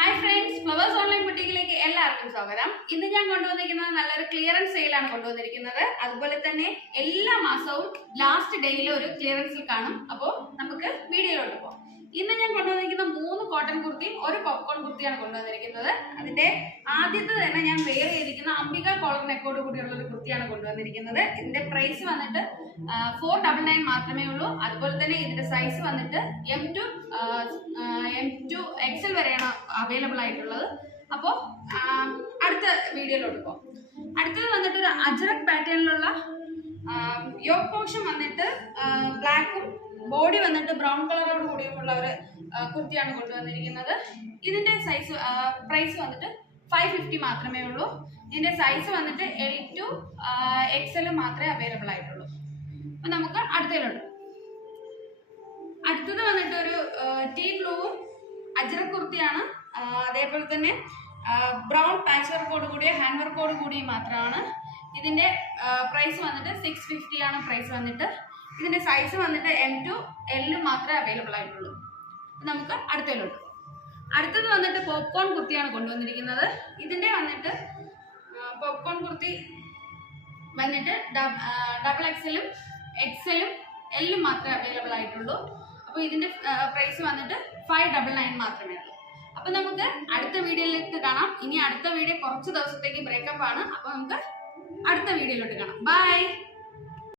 Hi friends, Flowers Online Boutique എല്ലാവർക്കും സ്വാഗതം. ഇന്ന് ഞാൻ കൊണ്ടുവന്നിരിക്കുന്നത് നല്ലൊരു ക്ലിയറൻസ് സെയിലാണ് കൊണ്ടുവന്നിരിക്കുന്നത്. അതുപോലെ തന്നെ എല്ലാ മാസവും ലാസ്റ്റ് ഡേയിൽ ഒരു ക്ലിയറൻസിൽ കാണും. അപ്പോൾ നമുക്ക് വീഡിയോയിലോട്ട് പോകാം. ഇന്ന് ഞാൻ കൊണ്ടുവന്നിരിക്കുന്ന 3 കോട്ടൺ കുർത്തിയും ഒരു പോപ്കോൺ കുർത്തിയാണ് കൊണ്ടുവന്നിരിക്കുന്നത്. അതിന്റെ ആദ്യത്തെ തന്നെ ഞാൻ വെയർ ചെയ്തിരിക്കുന്ന അംബിക കോളർ നെക്കോട് കൂടിയുള്ള ഒരു കുർത്തിയാണ് കൊണ്ടുവന്നിരിക്കുന്നത്. ഇതിന്റെ പ്രൈസ് വന്നിട്ട് 499 മാത്രമേ ഉള്ളൂ. അതുപോലെ തന്നെ ഇതിന്റെ സൈസ് വന്നിട്ട് M to XL വരെയാണ് അവൈലബിൾ ആയിട്ടുള്ളത്. അപ്പോൾ അടുത്ത വീഡിയോയിലോട്ട് പോകാം. അടുത്തത് വന്നിട്ട് ഒരു അജ്രക് പാറ്റേണിലുള്ള യോക്ക് പോർഷൻ വന്നിട്ട് ബ്ലാക്കും ബോഡി വന്നിട്ട് ബ്രൗൺ കളറോട് കൂടിയുള്ള ഒരു കുർത്തിയാണ് കൊണ്ടുവന്നിരിക്കുന്നത്. ഇതിന്റെ സൈസ് പ്രൈസ് വന്നിട്ട് 550 മാത്രമേ ഉള്ളൂ. ഇതിന്റെ സൈസ് വന്നിട്ട് L to XL മാത്രമേ അവൈലബിൾ ആയിട്ടുള്ളൂ. അപ്പൊ നമുക്ക് അടുത്തതിലുണ്ട്. അടുത്തത് വന്നിട്ട് ഒരു ടീ ബ്ലൂവും അജ്രക് കുർത്തിയാണ്. അതേപോലെ തന്നെ ബ്രൗൺ പാച്ച് വർക്കോട് കൂടിയ ഹാൻഡ് വർക്കോട് കൂടി മാത്രമാണ്. ഇതിന്റെ പ്രൈസ് വന്നിട്ട് 650 ആണ് പ്രൈസ് വന്നിട്ട്. ഇതിന്റെ സൈസ് വന്നിട്ട് M to L മാത്രമേ അവൈലബിൾ ആയിട്ടുള്ളൂ. നമുക്ക് അടുത്തതിലോട്ട്. അടുത്തത് വന്നിട്ട് പോപ്കോൺ കുർത്തിയാണ് കൊണ്ടുവന്നിരിക്കുന്നത്. ഇതിന്റെ വന്നിട്ട് പോപ്കോൺ കുർത്തി വന്നിട്ട് ഡബിൾ XL-ഉം XL-ഉം L-ഉം മാത്രമേ അവൈലബിൾ ആയിട്ടുള്ളൂ. അപ്പോൾ ഇതിന്റെ പ്രൈസ് വന്നിട്ട് 599 മാത്രമേ ഉള്ളൂ. അപ്പോൾ നമുക്ക് അടുത്ത വീഡിയോയിലേക്ക് കാണാം. ഇനി അടുത്ത വീഡിയോ കുറച്ച് ദിവസത്തേക്ക് ബ്രേക്കപ്പ് ആണ്. അപ്പോൾ നമുക്ക് അടുത്ത വീഡിയോയിലോട്ട് കാണാം. ബൈ.